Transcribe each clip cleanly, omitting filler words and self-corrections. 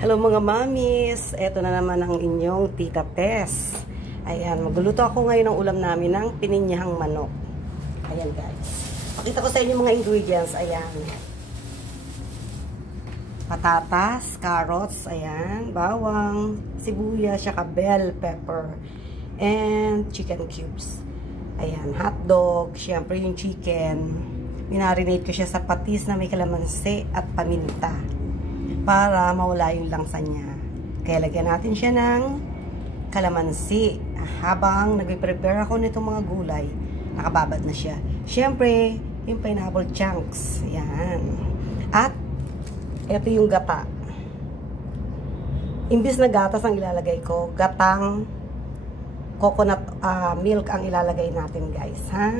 Hello mga mamis, eto na naman ang inyong Tita Tess. Ayan, magluluto ako ngayon ng ulam namin ng pininyahang manok. Ayan guys, pakita ko sa inyo mga ingredients. Ayan, patatas, carrots, ayan, bawang, sibuyas, saka bell pepper, and chicken cubes. Ayan, hotdog, syempre yung chicken. Minarinate ko siya sa patis na may kalamansi at paminta para mawala yung langsa niya. Kaya lagyan natin siya ng kalamansi. Habang nag-prepare ako nitong mga gulay, nakababad na siya. Siyempre, yung pineapple chunks. Ayan. At, ito yung gata. Imbis na gatas ang ilalagay ko, gatang coconut milk ang ilalagay natin guys. Ha?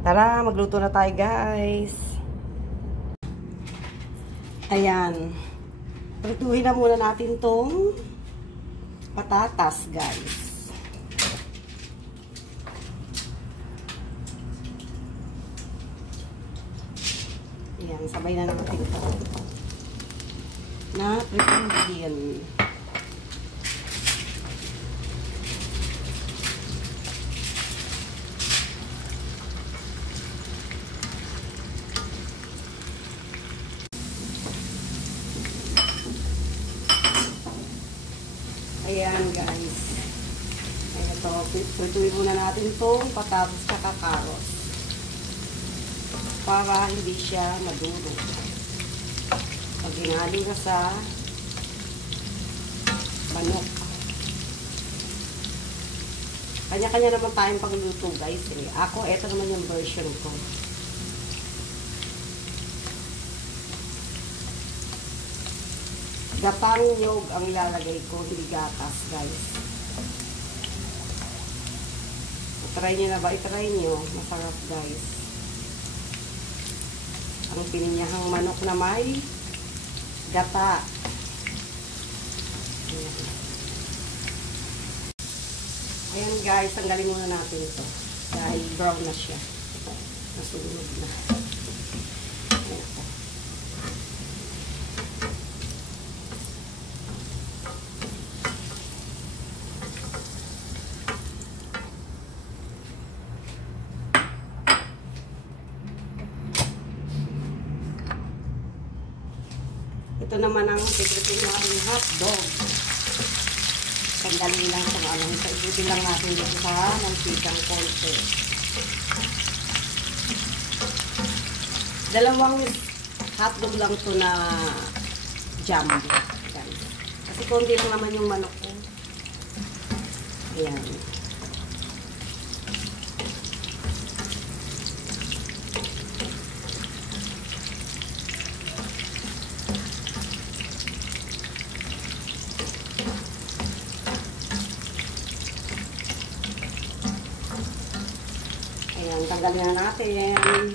Tara, magluto na tayo guys. Ayan. Prituhin na muna natin tong patatas, guys. Ayan, sabay na natin ito. Na prituhin. Ayan guys. Ayan ito. Prituin muna natin itong patatas at carrots. Para hindi siya maduro. Pag ginalo na sa manok. Kanya-kanya naman tayong pagluto guys. Ako, ito naman yung version ko. Gatang nyog ang ilalagay ko, hindi gatas, guys. Try nyo na ba? I-try nyo. Masarap, guys. Ang pininyahang manok na may gata. Ayan, guys. Tanggalin muna natin ito. Dahil brown na siya. Nasunog na. Ayan. Ito naman ang secret ng hotdog. Tanggalin lang sa ano. Ikutin lang natin dito sa mantikang konti. Dalawang hotdog lang to na jumbo. Kasi konti lang naman yung manok ko. Ayan. Ayan, tanggalin na natin.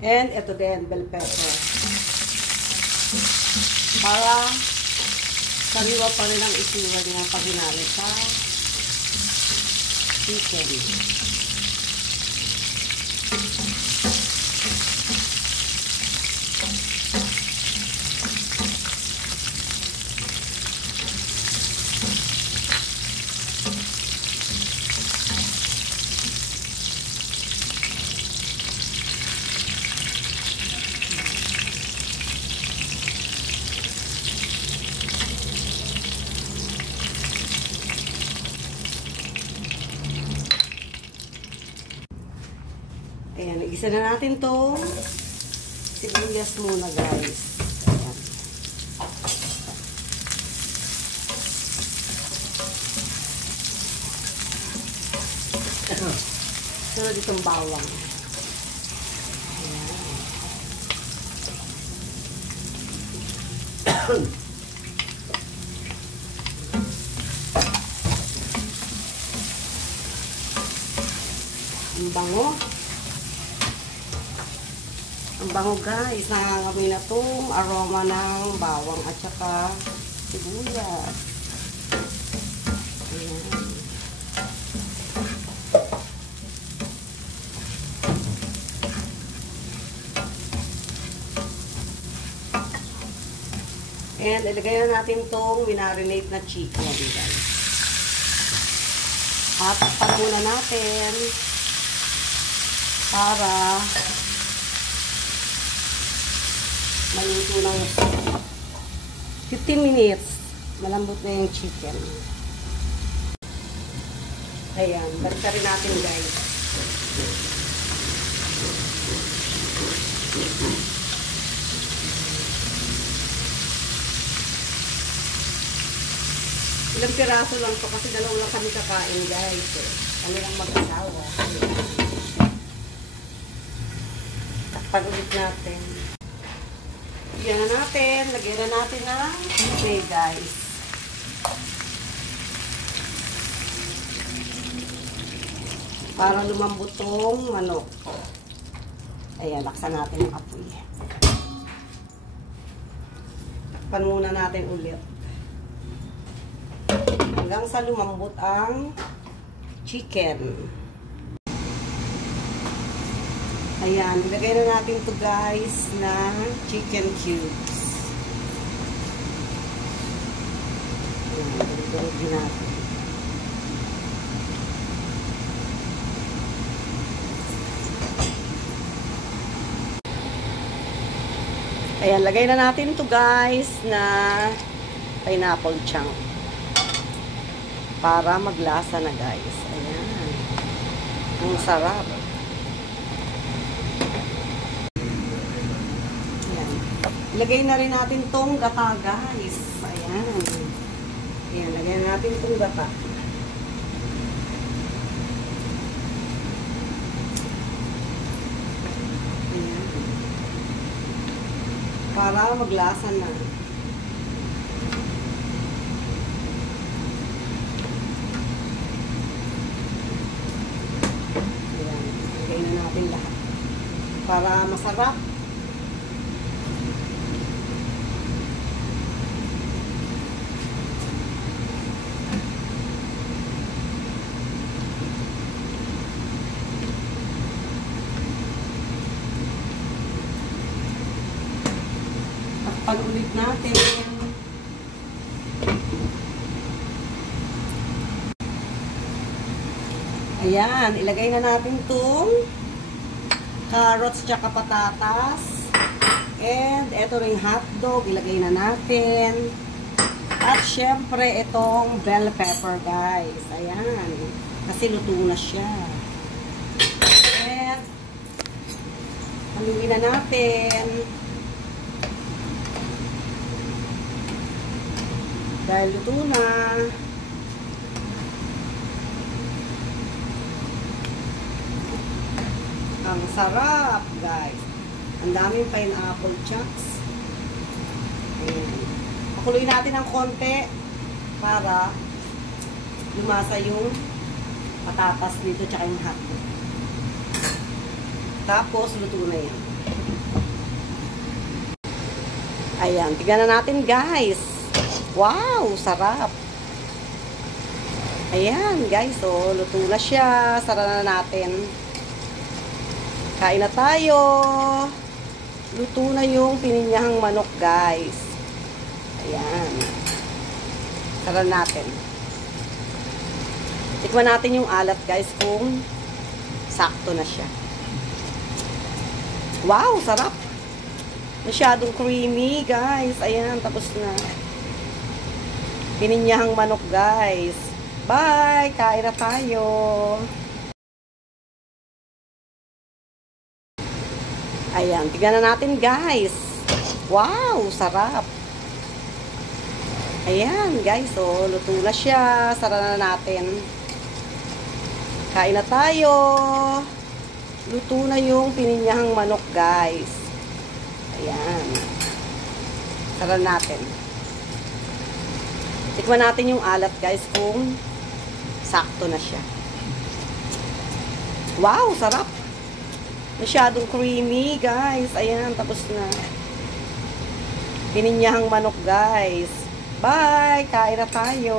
And ito din, bell pepper. Para sariwa pa rin ang itsura niya pag ginamit sa chicken. Ayan, igisa na natin itong sibuyas muna guys. Ayan. Sunod itong bawang. Ayan. Ang bango. Ang bango guys, nangangamoy na itong aroma ng bawang at saka sibuyas. Ayan. And ilagay na natin itong minarinate na chicken guys. At takpan muna natin para maluto ng 15 minutes. Malambot na yung chicken. Ayan, basta rin natin guys. Ilang piraso lang to kasi dalawa lang kami kakain guys. Kami lang mag-asawa. Takpan ulit natin. Lagyan na natin. Lagyan na natin ng tubig guys. Para lumambot tong manok. Ayan, laksan natin ang apoy. Takpan muna natin ulit. Hanggang sa lumambot ang chicken. Ayan, ilagay na natin to guys na chicken cubes. Ayan, ilagay natin. Ayan, lagay na natin to guys na pineapple chunk. Para maglasa na guys. Ayan. Ang sarap. Ayan. Ilagay na rin natin tong gata guys. Ayan. Ayan. Lagay na natin tong gata. Ayan. Para maglasa na. Lahat para masarap. Takpan ulit natin. Ayan, ilagay na natin itong carrots tsaka patatas. And ito ring hotdog, ilagay na natin. At syempre itong bell pepper guys. Ayan. Kasi luto na siya. And haluin na natin. Dahil luto na. Ang sarap, guys. Ang daming pineapple chunks. Ayan. Pakuluin natin ng konti para lumasa yung patatas dito tsaka yung hotdog. Tapos, luto na yan. Ayan. Tignan na natin, guys. Wow! Sarap. Ayan, guys. So, luto na siya. Sara na natin. Kain na tayo. Luto na yung pininyahang manok, guys. Ayan. Sara natin. Tikman natin yung alat, guys, kung sakto na siya. Wow, sarap. Masyadong creamy, guys. Ayan, tapos na. Pininyahang manok, guys. Bye! Kain na tayo. Ayan, tignan na natin guys. Wow, sarap. Ayan guys, so luto na siya. Sara na natin. Kain na tayo. Luto na yung pininyahang manok guys. Ayan. Sara natin. Tikman natin yung alat guys kung sakto na siya. Wow, sarap. Masyadong creamy, guys. Ayan, tapos na. Pininyahang manok, guys. Bye! Kain na tayo!